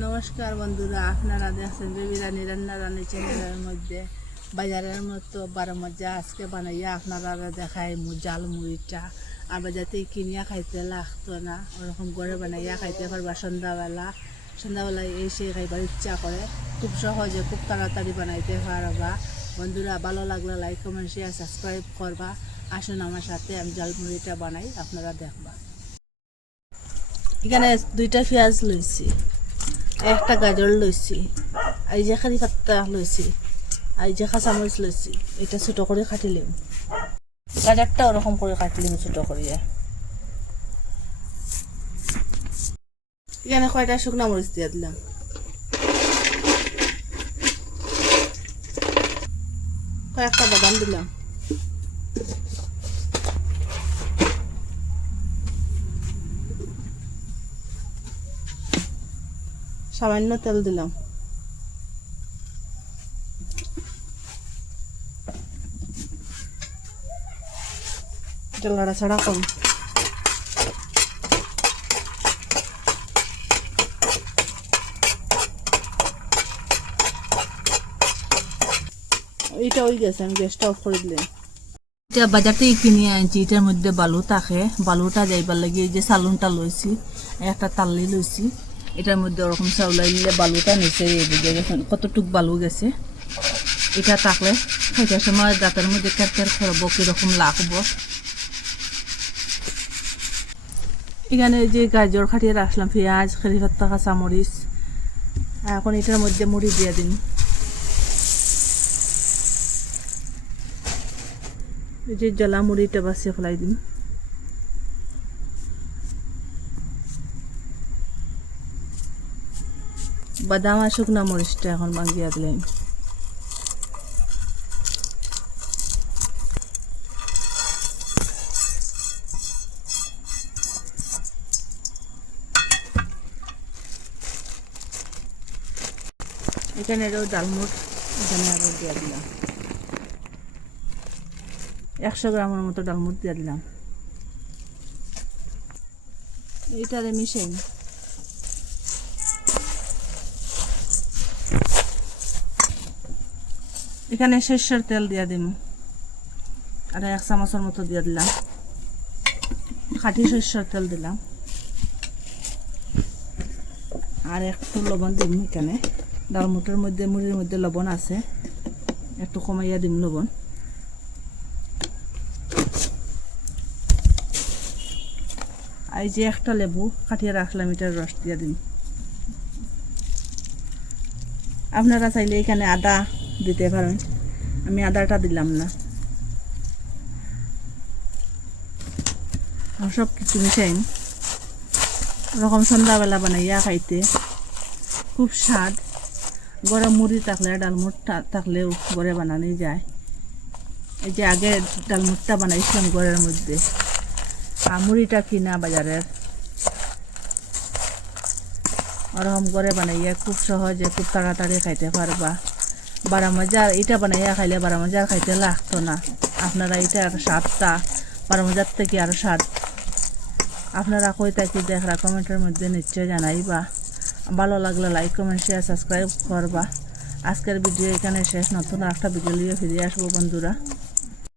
নমস্কার বন্ধুরা, আপনারা দেখছেন বেবি রানী, রান্না রানী চ্যানেলের মধ্যে, বাজারের মতো বারো মজা আজকে বানাইয়া আপনারা দেখায় জাল মুড়িটা। আর বাজাতে কিনিয়া খাইতে লাগতো না, ওরকম করে বানাইয়া খাইতে পারবা সন্ধ্যাবেলা। সন্ধ্যাবেলায় এসে খাইবার ইচ্ছা করে, খুব সহজে খুব তাড়াতাড়ি বানাইতে পারবা। বন্ধুরা, ভালো লাগলে লাইক কমেন্ট শেয়ার সাবস্ক্রাইব করবা। আসুন আমার সাথে, আমি জাল মুড়িটা বানাই, আপনারা দেখবা। এখানে দুইটা পেঁয়াজ লইছি। একটা গাজর লইছি এই যে খালি পাত্তা লইছি এই যে কাঁচামরিচ লইছি, এটা ছোট করে কাটিলিম গাজরটা ওরকম করে কাটলিম ছোট করিয়া। এখানে কয়টা শুকনা মরিচ দিয়ে দিলাম। কয়েকটা বাদাম দিলাম। সামান্য তেল দিলাম। ছাড়া কম। ওই গেছে, আমি অফ করে এটা বাজার থেকে কিনে আনছি এটার মধ্যে বালু থাকে বালুটা যাইবার লাগে যে সালুনটা লইছি একটা তাল্লি লইছি এটার মধ্যে ওরকম চাউলাই নিলে বালুটা নিচে গেছে কতটুক বালু গেছে। এটা থাকলে খাইটার সময় দাঁতের মধ্যে ক্যার ক্যার করব, কীরকম লাগবো। এখানে যে গাজর খাটিয়ে রাখলাম, পেঁয়াজ খেলি পাত্তা কাঁচামরিচ এখন এটার মধ্যে মুড়ি দিয়ে দিন। যে জলা মুড়িটা বাসিয়ে ফেলাই দিন। বাদাম আর শুকনা মরিচটা এখন ভাঙ্গিয়া দিলেন এখানে ডালমুট এখানে আরও দিয়ে দিলাম। একশো গ্রামের মতো ডালমুট দিয়ে দিলাম। এইটারে মিশাই। এখানে সর্ষের তেল দিয়ে দিম। আর এক চামচের মতো দিয়ে দিলাম। খাঁটি সর্ষের তেল দিলাম। আর একটু লবণ দিম এখানে। ডালমুটের মধ্যে, মুড়ির মধ্যে লবণ আছে। একটু কমাইয়া দিম লবণ। এই যে একটা লেবু, কাটিয়ে রাখলাম, এটার রস দিয়ে দিন আপনারা চাইলে এখানে আদা দিতে পারেন। আমি আদাটা দিলাম না। সব কিছু মিশাই ওরকম সন্ধ্যাবেলা বানাইয়া খাইতে খুব স্বাদ। গরম মুড়ি থাকলে ডালমুট থাকলেও ঘরে বানানো যায়। এই যে আগে ডালমুটটা বানাইছিলাম ঘরের মধ্যে। আর মুড়িটা কিনা বাজারের। ওরকম করে বানাইয়া খুব সহজে, খুব তাড়াতাড়ি খাইতে পারবা। বারা মজার এটা বানাইয়া খাইলে বারা মজার খাইতে লাগতো না। আপনারা এটা আর স্বাদটা বারা মজার থেকে আরও স্বাদ। আপনারা কই থাকি দেখরা কমেন্টের মধ্যে নিশ্চয় জানাইবা। ভালো লাগলে লাইক কমেন্ট শেয়ার সাবস্ক্রাইব করবা। আজকের ভিডিও এখানে শেষ। নতুন একটা ভিডিও নিয়ে ফিরে আসব বন্ধুরা।